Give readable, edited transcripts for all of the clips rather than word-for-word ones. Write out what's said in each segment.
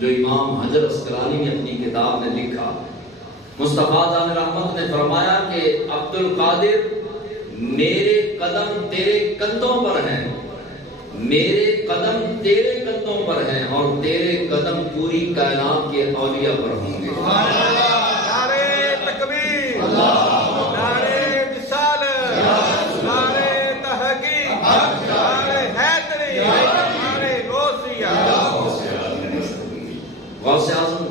جو امام حجر عسقلانی نے اپنی کتاب میں لکھا۔ مصطفیٰ دامِ رحمت نے فرمایا کہ عبد القادر میرے قدم تیرے کندھوں پر ہیں، میرے قدم تیرے کندھوں پر ہیں، اور تیرے قدم پوری کائنات کے اولیاء پر ہوں گے۔ نعرے تکبیر، نعرے رسالت، نعرے تحقیق، نعرے حیدری، نعرے غوثیہ۔ غوث اعظم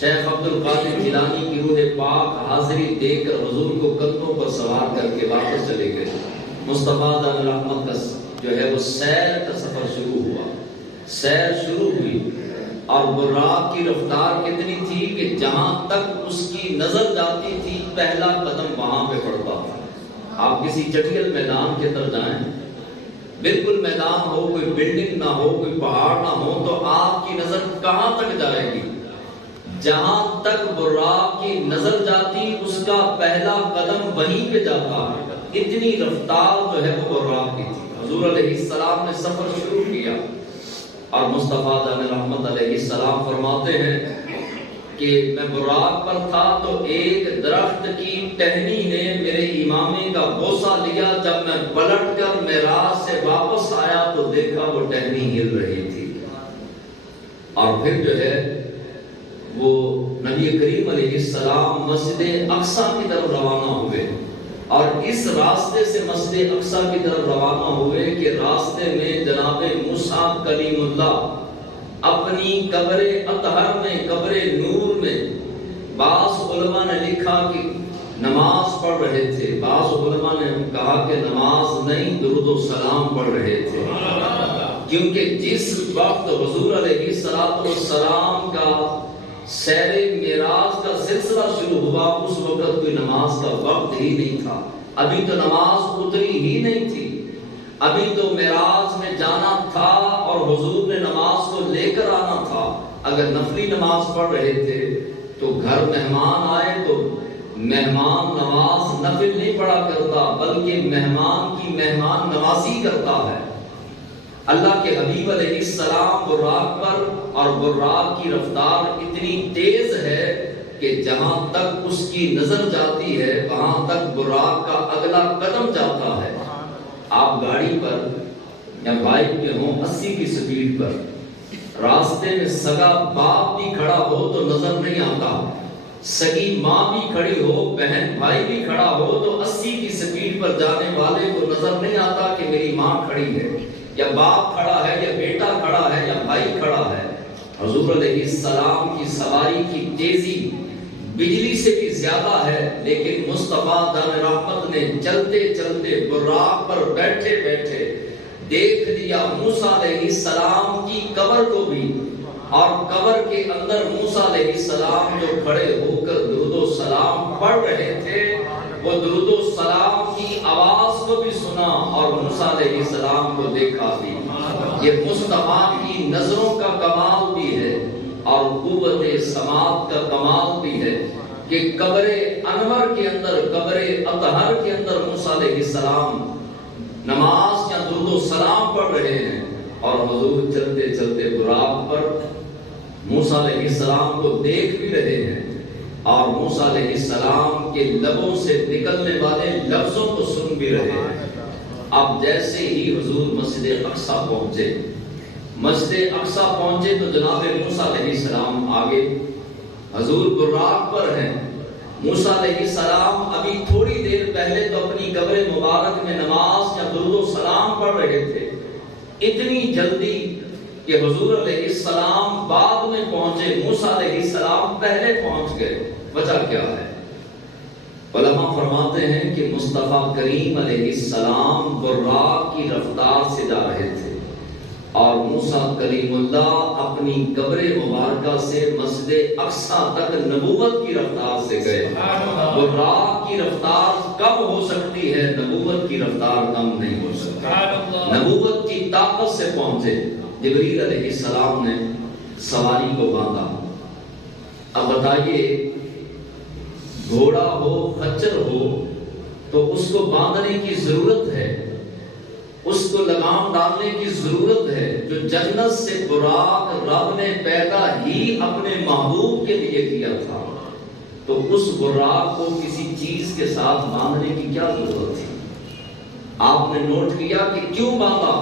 شیخ عبد القادر جیلانی کی روح پاک حاضری دے کر حضور کو کندھوں پر سوار کر کے واپس چلے گئے۔ مصطفیٰ دامِ رحمت کا جو ہے وہ سیر کا سفر شروع ہوا، سیر شروع ہوئی، اور براق کی رفتار کتنی تھی کہ جہاں تک اس کی نظر جاتی تھی پہلا قدم وہاں پہ پڑتا تھا۔ آپ کسی چٹیل میدان کے اندر جائیں، بالکل میدان ہو، کوئی بلڈنگ نہ ہو، کوئی پہاڑ نہ ہو، تو آپ کی نظر کہاں تک جائے گی؟ جہاں تک براق کی نظر جاتی اس کا پہلا قدم وہیں پہ جاتا۔ اتنی رفتار جو ہے وہ براق کی تھی۔ حضور علیہ السلام نے سفر شروع کیا، اور مصطفیٰ دامِ رحمت علیہ السلام فرماتے ہیں کہ میں براق پر تھا تو ایک درخت کی ٹہنی نے میرے امامے کا بوسہ لیا۔ جب میں پلٹ کر معراج سے واپس آیا تو دیکھا وہ ٹہنی ہل رہی تھی۔ اور پھر جو ہے وہ نبی کریم علیہ السلام مسجد اقصیٰ کی طرف روانہ ہوئے، اور اس راستے سے مسجد اقصیٰ کی طرف روانہ ہوئے کہ راستے میں جناب موسیٰ کلیم اللہ اپنی قبر اطہر میں، قبر نور میں، بعض علماء نے لکھا کہ نماز پڑھ رہے تھے، بعض علماء نے کہا کہ نماز نہیں، درود و سلام پڑھ رہے تھے، کیونکہ جس وقت حضور علیہ السلام کا سیر معراج کا سلسلہ شروع ہوا اس وقت کوئی نماز کا وقت ہی نہیں تھا، ابھی تو نماز اتری ہی نہیں تھی، ابھی تو معراج میں جانا تھا اور حضور نے نماز کو لے کر آنا تھا۔ اگر نفلی نماز پڑھ رہے تھے تو گھر مہمان آئے تو مہمان نماز نفل نہیں پڑھا کرتا، بلکہ مہمان کی مہمان نوازی کرتا ہے۔ اللہ کے حبیب علیہ السلام براق پر، اور براق کی رفتار اتنی تیز ہے کہ جہاں تک اس کی نظر جاتی ہے وہاں تک براق کا اگلا قدم جاتا ہے۔ آپ گاڑی پر یا بائک پہ ہوں 80 کی سپیڈ پر، راستے میں سگا باپ بھی کھڑا ہو تو نظر نہیں آتا، سگی ماں بھی کھڑی ہو، بہن بھائی بھی کھڑا ہو تو 80 کی سپیڈ پر جانے والے کو نظر نہیں آتا کہ میری ماں کھڑی ہے، یا باپ کھڑا ہے، یا بیٹا کھڑا ہے، یا بھائی کھڑا ہے۔ حضور علیہ السلام کی سواری کی تیزی بجلی سے بھی زیادہ ہے، لیکن مصطفیٰ دامِ رحمت نے چلتے چلتے براق پر بیٹھے بیٹھے دیکھ لیا موسیٰ علیہ السلام کی قبر کو بھی، اور قبر کے اندر موسیٰ علیہ السلام جو کھڑے ہو کر درود و سلام پڑھ رہے تھے، وہ درود و سلام کی آواز کو بھی سنا اور موسیٰ علیہ السلام کو دیکھا بھی۔ یہ مصطفیٰ کی نظروں کا کمال بھی ہے اور قوت سماعت کا کمال بھی ہے کہ قبر انور کے اندر، قبر اطہر کے اندر موسیٰ علیہ السلام نماز یا درود و سلام پڑھ رہے ہیں، اور حضور چلتے چلتے براق پر موسیٰ علیہ السلام کو دیکھ بھی رہے ہیں، اور موسیٰ علیہ السلام کے لبوں سے نکلنے والے لفظوں کو سن بھی رہے ہیں۔ اب جیسے ہی حضور مسجد اقصیٰ پہنچے، مسجد اقصیٰ پہنچے تو جناب موسیٰ علیہ السلام آگے، حضور براق پر ہیں۔ موسیٰ علیہ السلام ابھی تھوڑی دیر پہلے تو اپنی قبر مبارک میں نماز یا درود و سلام پڑھ رہے تھے، اتنی جلدی کہ حضور علیہ السلام بعد میں پہنچے، موسیٰ علیہ السلام پہلے پہنچ گئے۔ وجہ کیا ہے؟ علماء فرماتے ہیں کہ مصطفیٰ کریم علیہ السلام براق کی رفتار سے جا رہے تھے، اور موسیٰ کلیم اللہ اپنی قبر مبارکہ سے مسجد اقصیٰ تک نبوت کی رفتار سے گئے۔ براق کی رفتار کم ہو سکتی ہے، نبوت کی رفتار کم نہیں ہو سکتی۔ نبوت کی طاقت سے پہنچے۔ جبریل علیہ السلام نے سواری کو باندھا۔ اب بتائیے، گھوڑا ہو، خچر ہو تو اس کو باندھنے کی ضرورت ہے، اس کو لگام ڈالنے کی ضرورت ہے. جو جنت سے براق رب نے پیدا ہی اپنے محبوب کے لیے کیا تھا، تو اس براق کو کسی چیز کے ساتھ باندھنے کی کیا ضرورت تھی؟ آپ نے نوٹ کیا کہ کیوں باندھا؟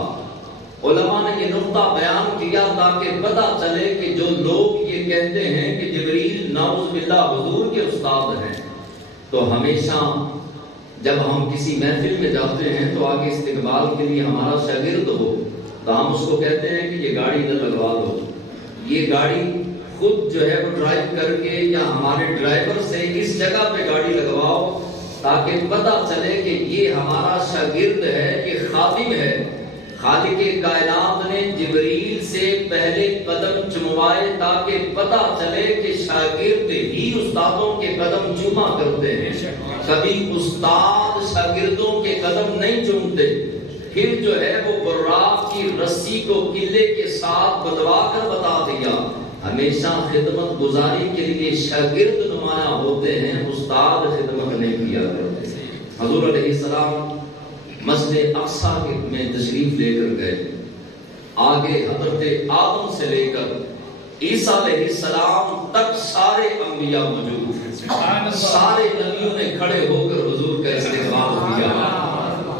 علماء نے یہ نقطہ بیان کیا تاکہ پتہ چلے کہ جو لوگ یہ کہتے ہیں کہ جبریل نعوذ باللہ حضور کے استاد ہیں، تو ہمیشہ جب ہم کسی محفل میں جاتے ہیں تو آگے استقبال کے لیے ہمارا شاگرد ہو تو ہم اس کو کہتے ہیں کہ یہ گاڑی ادھر لگوا دو. یہ گاڑی خود جو ہے وہ ڈرائیو کر کے یا ہمارے ڈرائیور سے اس جگہ پہ گاڑی لگواؤ تاکہ پتہ چلے کہ یہ ہمارا شاگرد ہے، یہ خادم ہے. خالق کائنات نے جبریل سے پہلے قدم چموائے تاکہ پتہ چلے کہ شاگرد ہی استادوں کے قدم چوما کرتے ہیں. کبھی استاد شاگردوں کے قدم نہیں چومتے. پھر جو ہے وہ براق کی رسی کو قلعے کے ساتھ بدوا کر بتا دیا، ہمیشہ خدمت گزاری کے لیے شاگرد نمایاں ہوتے ہیں، استاد خدمت نہیں کیا کرتے. حضور علیہ السلام مسجد اقصیٰ میں تشریف لے کر گئے. آگے حضرت آدم سے لے کر عیسیٰ علیہ السلام تک سارے انبیاء موجود ہیں. سارے نبیوں نے کھڑے ہو کر حضور کا استقبال کیا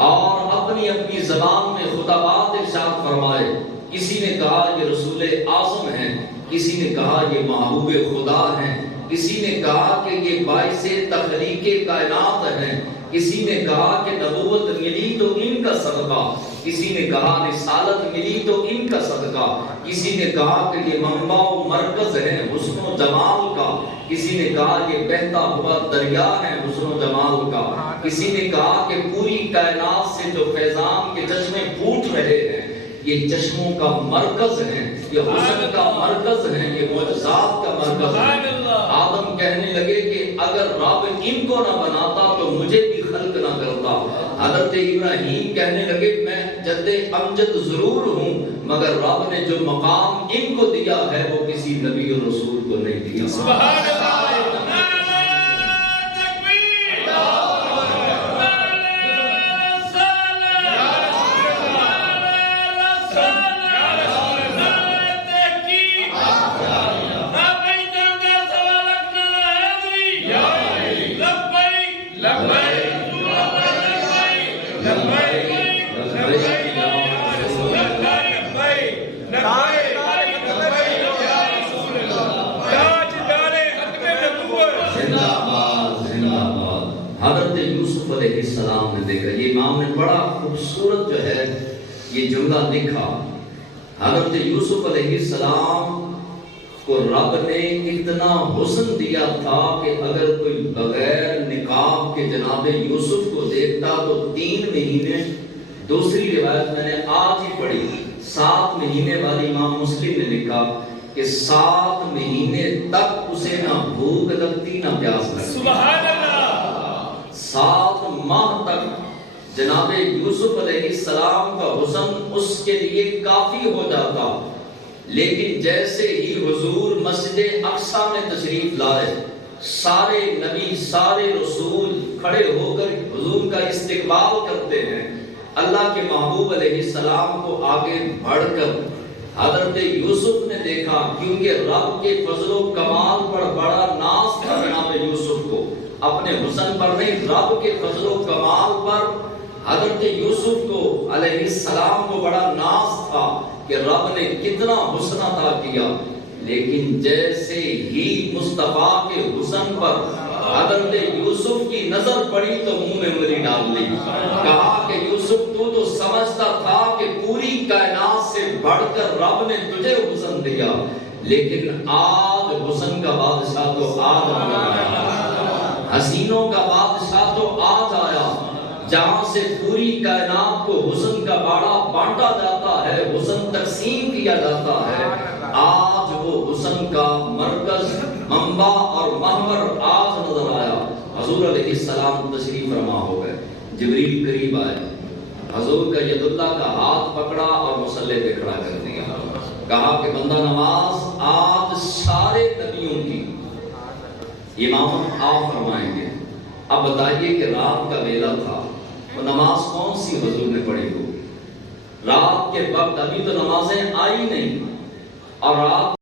اور اپنی اپنی زبان میں خطابات ارشاد فرمائے. کسی نے کہا یہ رسول اعظم ہیں، کسی نے کہا یہ محبوب خدا ہیں، کسی نے کہا کہ یہ باعث تخلیق کائنات ہیں، کسی نے کہا کہ نبوت ملی تو ان کا صدقہ، کسی نے کہا رسالت ملی تو ان کا صدقہ، کسی نے کہا کہ یہ منبع و مرکز ہے حسن و جمال کا، کسی نے کہا یہ بہتا ہوا دریا ہے حسن و جمال کا، کسی نے کہا کہ پوری کائنات سے جو فیضان کے چشمے پھوٹ رہے ہیں یہ چشموں کا مرکز ہے، یہ حسن کا مرکز ہے، یہ معجزات کا مرکز ہے. آدم کہنے لگے کہ اگر رب ان کو نہ بناتا تو مجھے بھی خلق نہ کرتا. حضرت ابراہیم کہنے لگے میں جد امجد ضرور ہوں مگر رب نے جو مقام ان کو دیا ہے وہ کسی نبی اور رسول کو نہیں دیا. سبحان اللہ. حضرت یوسف علیہ السلام نے دیکھا، یہ امام نے بڑا خوبصورت جو ہے یہ جملہ لکھا. حضرت یوسف علیہ السلام کو رب نے اتنا حسن دیا تھا کہ اگر کوئی بغیر نقاب کے جناب یوسف کو دیکھتا تو 3 مہینے، دوسری روایت میں نے آج ہی پڑھی 7 مہینے والی امام مسلم نے لکھا کہ 7 مہینے تک اسے نہ بھوک لگتی نہ پیاس لگتی. سبحان اللہ. 7 ماہ تک جناب یوسف علیہ السلام کا حسن اس کے لیے کافی ہو جاتا. لیکن جیسے ہی حضور مسجد اقصیٰ میں تشریف لائے، سارے نبی سارے رسول کھڑے ہو کر حضور کا استقبال کرتے ہیں. اللہ کے محبوب علیہ السلام کو آگے بڑھ کر حضرت یوسف نے دیکھا، کیونکہ رب کے فضل و کمال پر بڑا ناز تھا جناب یوسف کو، اپنے حسن پر نہیں، رب کے فضل و کمال پر حضرت یوسف کو علیہ السلام کو بڑا ناز تھا کہ رب نے کتنا حسن عطا کیا. لیکن جیسے ہی مصطفیٰ کے حسن پر حضرت یوسف کی نظر پڑی تو منہ میں انگلی ڈال لی. کہا کہ یوسف تو سمجھتا تھا کہ پوری کائنات سے بڑھ کر رب نے تجھے حسن دیا، لیکن آج حسن کا بادشاہ تو آج آیا، حسینوں کا بادشاہ تو آج آیا. جہاں سے پوری کائنات کو حسن کا باڑا بانٹا جاتا ہے، حسن تقسیم کیا جاتا ہے، آج وہ حسن کا مرکز، منبع اور محور آج نظر آیا. حضور علیہ السلام تشریف فرما ہو گئے. جبریل قریب آئے، حضور کا ید اللہ کا ہاتھ پکڑا اور مصلی پہ کھڑا کر دیا. کہا کہ بندہ نماز آج سارے نبیوں کی امامت آپ فرمائیں گے. اب بتائیے کہ رات کا ویلا تھا، وہ نماز کون سی حضور نے پڑھی ہو؟ رات کے وقت ابھی تو نمازیں آئی نہیں، اور رات